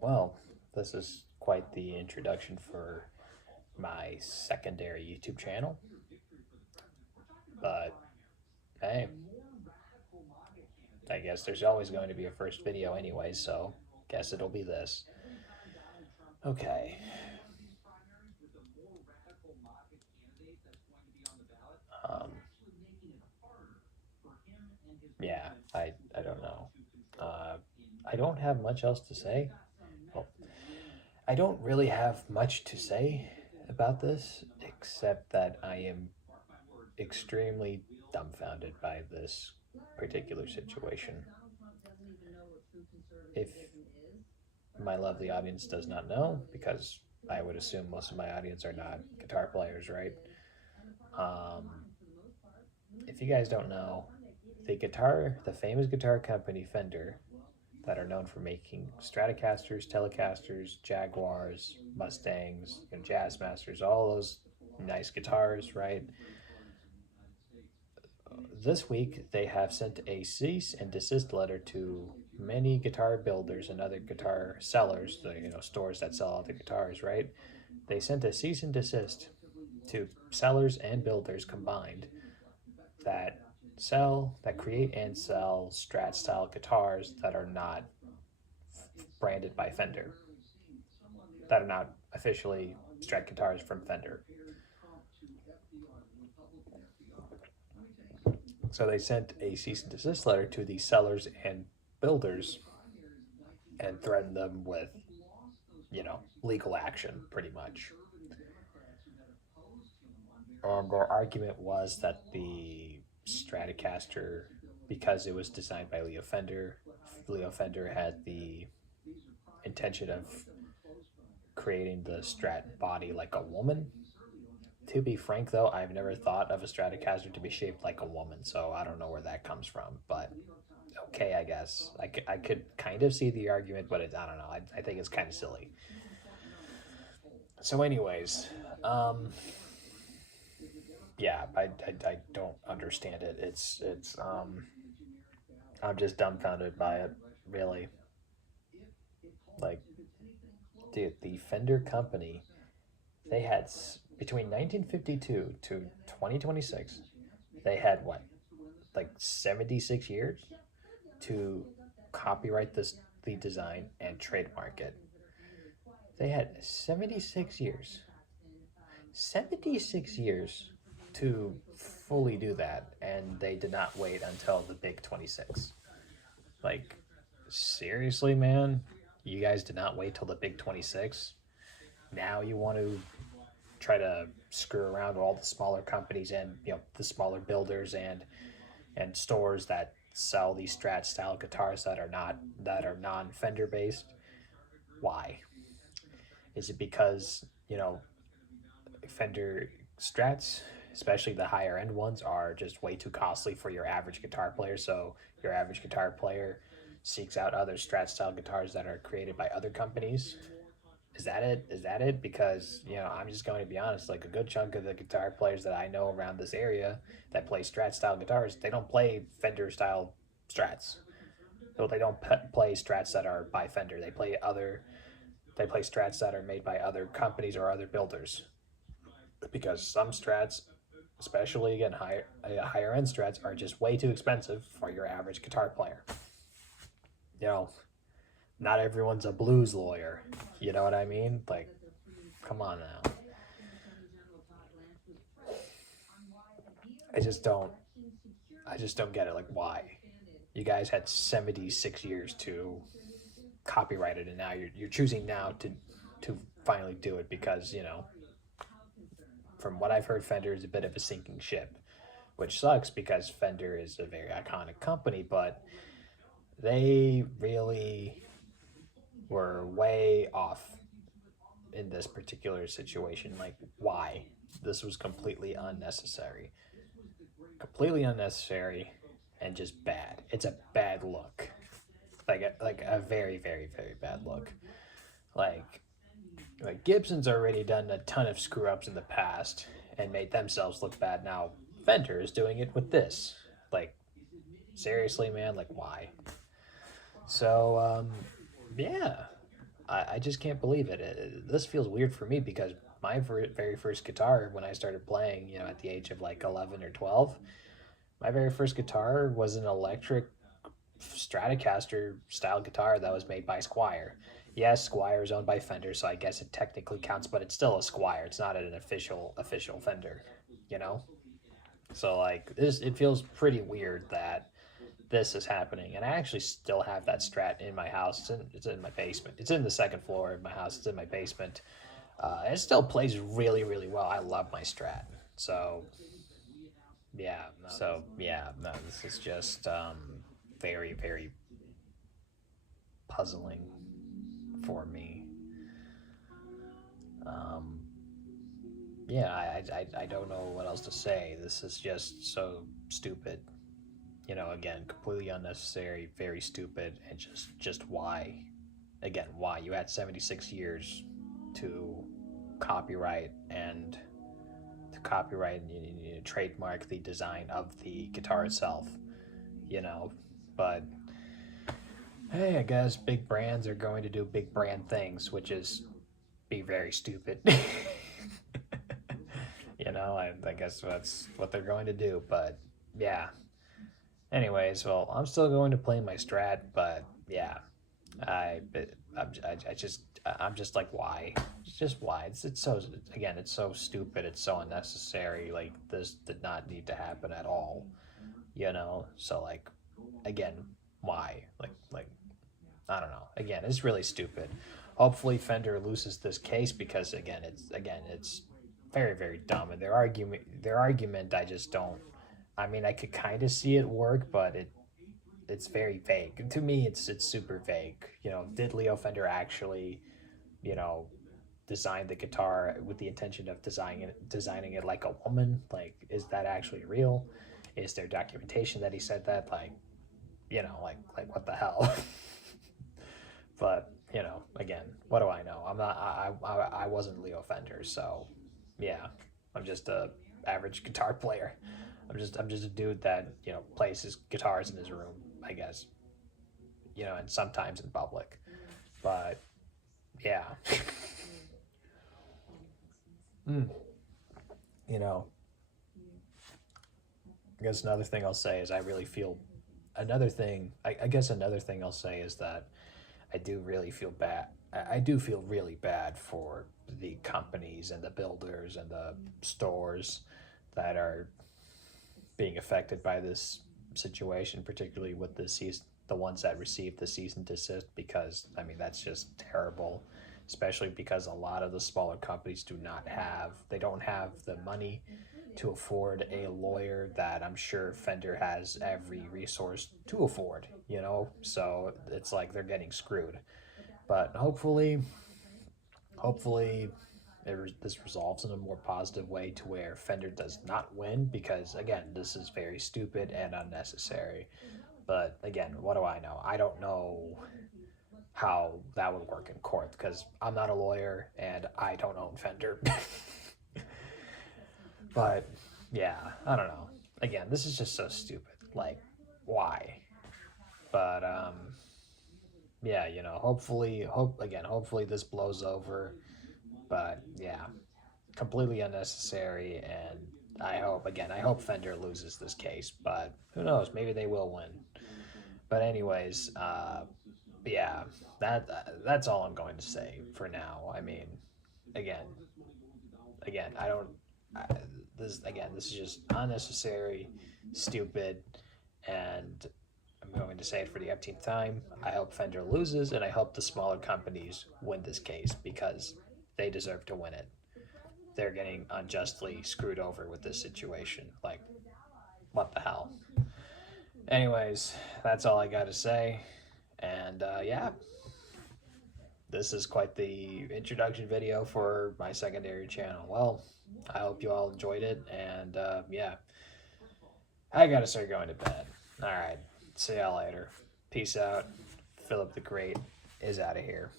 Well, this is quite the introduction for my secondary YouTube channel, but hey, I guess there's always going to be a first video anyway, so guess it'll be this. Okay. Um, yeah, I don't know. Uh, I don't have much else to say. Well, I don't really have much to say about this, except that I am extremely dumbfounded by this particular situation. If my lovely audience does not know, because I would assume most of my audience are not guitar players, right? Um, if you guys don't know, the famous guitar company Fender, that are known for making Stratocasters, Telecasters, Jaguars, Mustangs, Jazzmasters, all those nice guitars, right? This week, they have sent a cease and desist letter to many guitar builders and other guitar sellers, stores that sell other guitars, right? They sent a cease and desist to sellers and builders combined that create and sell Strat style guitars that are not branded by Fender, that are not officially Strat guitars from Fender. So they sent a cease and desist letter to the sellers and builders and threatened them with, legal action pretty much. And their argument was that the Stratocaster, because it was designed by Leo Fender had the intention of creating the Strat body like a woman. To be frank, though, I've never thought of a Stratocaster to be shaped like a woman, so I don't know where that comes from. But okay, I guess I could kind of see the argument, but I don't know. I think it's kind of silly. So, anyways, um, yeah, I don't understand it. I'm just dumbfounded by it, really. Like, dude, the Fender company, they had between 1952 to 2026, they had what, like 76 years to copyright the design and trademark it. They had 76 years. 76 years to fully do that, and they did not wait until the big 26. Like, seriously, man? You guys did not wait till the big 26? Now you want to try to screw around with all the smaller companies and, the smaller builders and stores that sell these Strat style guitars that are non Fender based? Why? Is it because, Fender Strats, especially the higher end ones, are just way too costly for your average guitar player? So your average guitar player seeks out other Strat style guitars that are created by other companies. Is that it? Is that it? Because, I'm just going to be honest, like a good chunk of the guitar players that I know around this area that play Strat style guitars, they don't play Fender style Strats. So they don't play Strats that are by Fender. They play Strats that are made by other companies or other builders. Because some Strats, especially again higher end Strats, are just way too expensive for your average guitar player. You know, not everyone's a blues lawyer. You know what I mean? Like, come on now. I just don't. I just don't get it. Like, why? You guys had 76 years to copyright it, and now you're choosing now to finally do it because from what I've heard, Fender is a bit of a sinking ship, which sucks because Fender is a very iconic company, but they really were way off in this particular situation. Like, why? This was completely unnecessary. Completely unnecessary and just bad. It's a bad look. Like a very, very, very bad look. Like Gibson's already done a ton of screw ups in the past and made themselves look bad. Now Fender is doing it with this. Like, seriously, man, like why? So yeah, I just can't believe it. This feels weird for me because my very first guitar, when I started playing, you know, at the age of like 11 or 12, my very first guitar was an electric Stratocaster style guitar that was made by Squire. Yes, Squire is owned by Fender, so I guess it technically counts, but it's still a Squire. It's not an official Fender, you know. So like this, it feels pretty weird that this is happening, and I actually still have that Strat in my house. It's in my basement. It's in the second floor of my house. It's in my basement. It still plays really really well. I love my Strat. So yeah, no, this is just very very puzzling for me. Um, yeah, I don't know what else to say. This is just so stupid. You know, again, completely unnecessary, very stupid, and just why? Again, why? You had 76 years to copyright and and trademark the design of the guitar itself. You know, but hey, I guess big brands are going to do big brand things, which is be very stupid. You know, I guess that's what they're going to do. But yeah. Anyways, well, I'm still going to play my Strat, but yeah, I, I'm just like, why? It's just why. It's so, again, it's so stupid. It's so unnecessary. Like, this did not need to happen at all, you know? So, like, again, why? I don't know. Again, it's really stupid. Hopefully, Fender loses this case because it's very very dumb, and their argument I just don't. I mean, I could kind of see it work, but it's very vague. To me, it's super vague. You know, did Leo Fender actually, you know, design the guitar with the intention of designing it like a woman? Like, is that actually real? Is there documentation that he said that? Like, you know, like what the hell? But you know, again, what do I know? I'm not. I wasn't Leo Fender, so yeah, I'm just a average guitar player. I'm just a dude that plays his guitars in his room, I guess. And sometimes in public. But yeah, mm, you know, I guess another thing I'll say is I really feel another thing. I guess another thing I'll say is that I do really feel bad. I do feel really bad for the companies and the builders and the stores that are being affected by this situation, particularly with the ones that received the cease and desist, because I mean that's just terrible, especially because a lot of the smaller companies they don't have the money to afford a lawyer that I'm sure Fender has every resource to afford, so it's like they're getting screwed. But hopefully this resolves in a more positive way to where Fender does not win, because again, this is very stupid and unnecessary. But again, what do I know? I don't know how that would work in court because I'm not a lawyer and I don't own Fender. But yeah, I don't know. Again, this is just so stupid. Like, why? But yeah, hopefully this blows over. But yeah, completely unnecessary, and I hope Fender loses this case, but who knows, maybe they will win. But anyways, yeah, that's all I'm going to say for now. I mean, again, I don't. I, this is just unnecessary, stupid, and I'm going to say it for the upteenth time. I hope Fender loses, and I hope the smaller companies win this case because they deserve to win it. They're getting unjustly screwed over with this situation. Like, what the hell? Anyways, that's all I got to say. And yeah, this is quite the introduction video for my secondary channel. Well, I hope you all enjoyed it. And yeah, I got to start going to bed. All right. See y'all later. Peace out. Philip the Great is out of here.